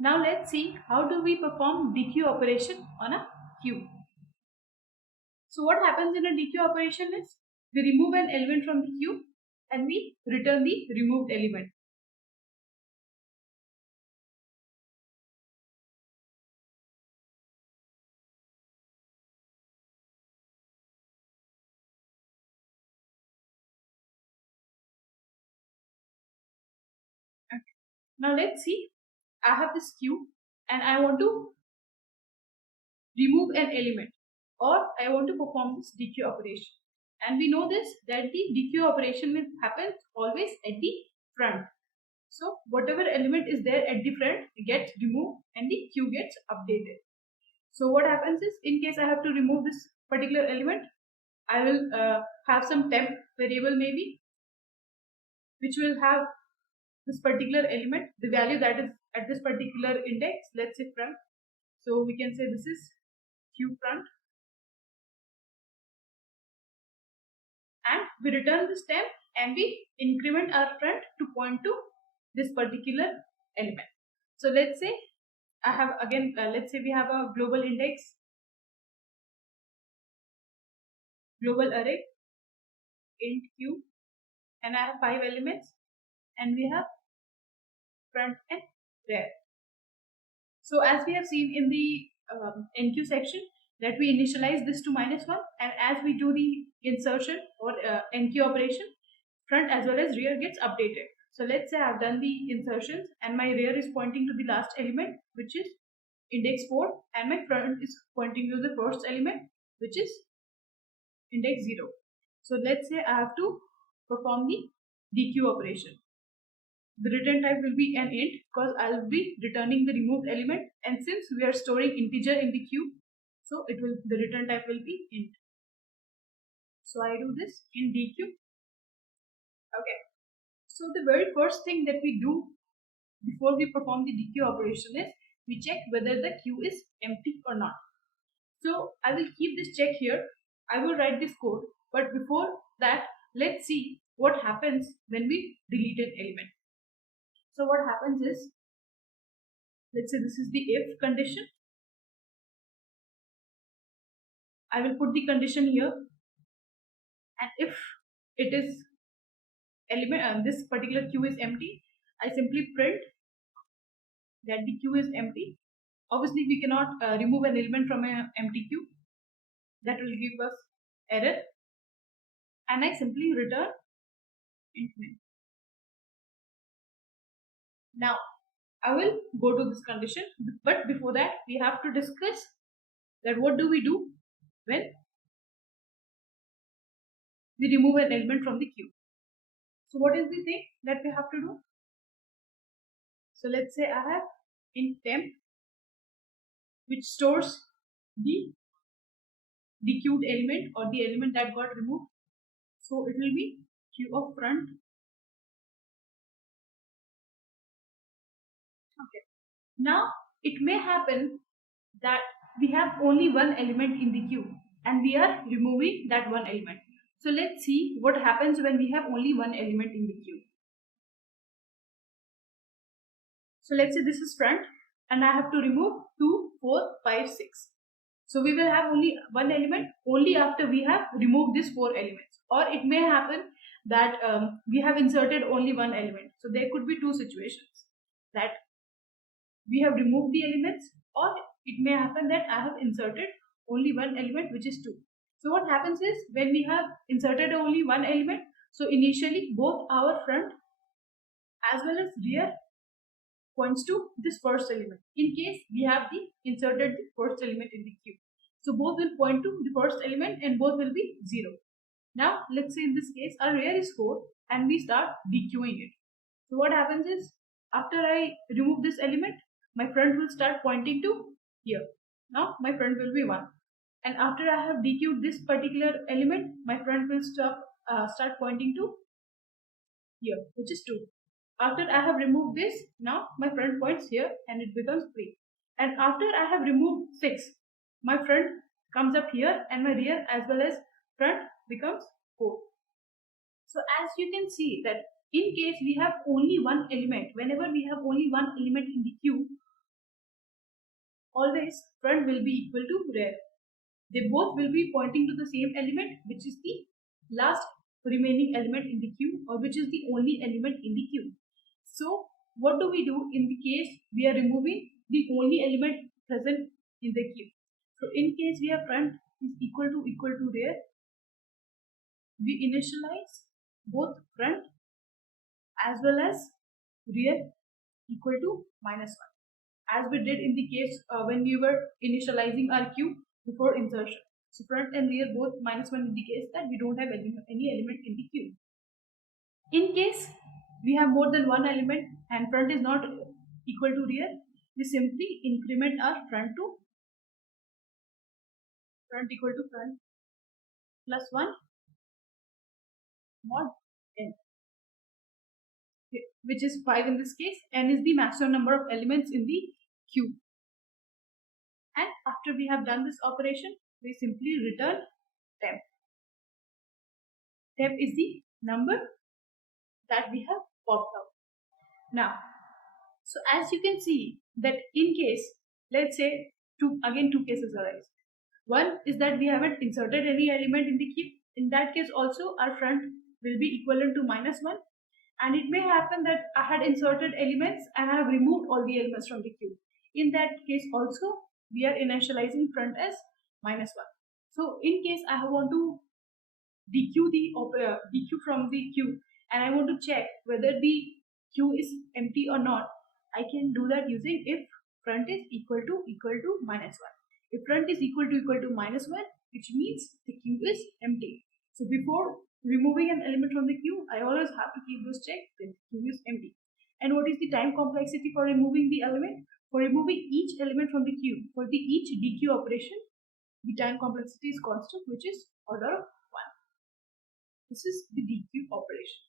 Now let's see how do we perform dequeue operation on a queue. So what happens in a dequeue operation is we remove an element from the queue and we return the removed element. Okay. Now let's see, I have this queue and I want to remove an element or I want to perform this dequeue operation. And we know this that the dequeue operation will happen always at the front. So whatever element is there at the front gets removed and the queue gets updated. So what happens is, in case I have to remove this particular element, I will have some temp variable maybe, which will have this particular element, the value that is at this particular index, let's say front. So we can say this is queue front, and we return this temp and we increment our front to point to this particular element. So let's say I have again, let's say we have a global index, global array, int q, and I have 5 elements, and we have front and rear. So as we have seen in the NQ section that we initialize this to -1, and as we do the insertion or NQ operation, front as well as rear gets updated. So let's say I've done the insertions and my rear is pointing to the last element, which is index 4, and my front is pointing to the first element, which is index 0. So let's say I have to perform the dequeue operation. The return type will be an int because I'll be returning the removed element, and since we are storing integer in the queue, so the return type will be int. So I do this in dequeue. Okay. So the very first thing that we do before we perform the dequeue operation is we check whether the queue is empty or not. So I will keep this check here. I will write this code, but before that, let's see what happens when we delete an element. So what happens is, let's say this is the if condition. I will put the condition here, and if it is element this particular queue is empty, I simply print that the queue is empty. Obviously, we cannot remove an element from an empty queue. That will give us error, and I simply return int min. Now I will go to this condition, but before that we have to discuss that what do we do when we remove an element from the queue. So what is the thing that we have to do? So let's say I have int temp, which stores the dequeued element or the element that got removed. So it will be queue of front. Okay. Now it may happen that we have only one element in the queue and we are removing that one element. So let's see what happens when we have only one element in the queue. So let's say this is front and I have to remove 2, 4, 5, 6. So we will have only one element only after we have removed these 4 elements. Or it may happen that we have inserted only one element. So there could be two situations, that we have removed the elements, or it may happen that I have inserted only one element, which is 2. So what happens is, when we have inserted only one element, so initially both our front as well as rear points to this first element, in case we have inserted the first element in the queue. So both will point to the first element and both will be 0. Now let's say in this case our rear is 4 and we start dequeuing it. So what happens is, after I remove this element, my front will start pointing to here. Now my front will be 1. And after I have dequeued this particular element, my front will start pointing to here, which is 2. After I have removed this, now my front points here and it becomes 3. And after I have removed 6, my front comes up here and my rear as well as front becomes 4. So as you can see that in case we have only one element, whenever we have only one element in the queue, always front will be equal to rear. They both will be pointing to the same element, which is the last remaining element in the queue, or which is the only element in the queue. So what do we do in the case we are removing the only element present in the queue? So in case we have front is equal to rear, we initialize both front as well as rear equal to -1, as we did in the case when we were initializing our queue before insertion. So front and rear both -1 indicates that we don't have any element in the queue. In case we have more than one element and front is not equal to rear, we simply increment our front to front equal to front plus 1 mod n, which is 5 in this case. N is the maximum number of elements in the queue. And after we have done this operation, we simply return temp. Temp is the number that we have popped out. Now, so as you can see that in case, let's say two cases arise. One is that we haven't inserted any element in the queue. In that case also our front will be equivalent to -1, and it may happen that I had inserted elements and I have removed all the elements from the queue. In that case also we are initializing front as -1. So in case I want to dequeue from the queue and I want to check whether the queue is empty or not, I can do that using if front is equal to -1. If front is equal to -1, which means the queue is empty. So before removing an element from the queue, I always have to keep this check that the queue is empty. And what is the time complexity for removing the element? For removing each element from the queue, for each dequeue operation, the time complexity is constant, which is order of 1. This is the dequeue operation.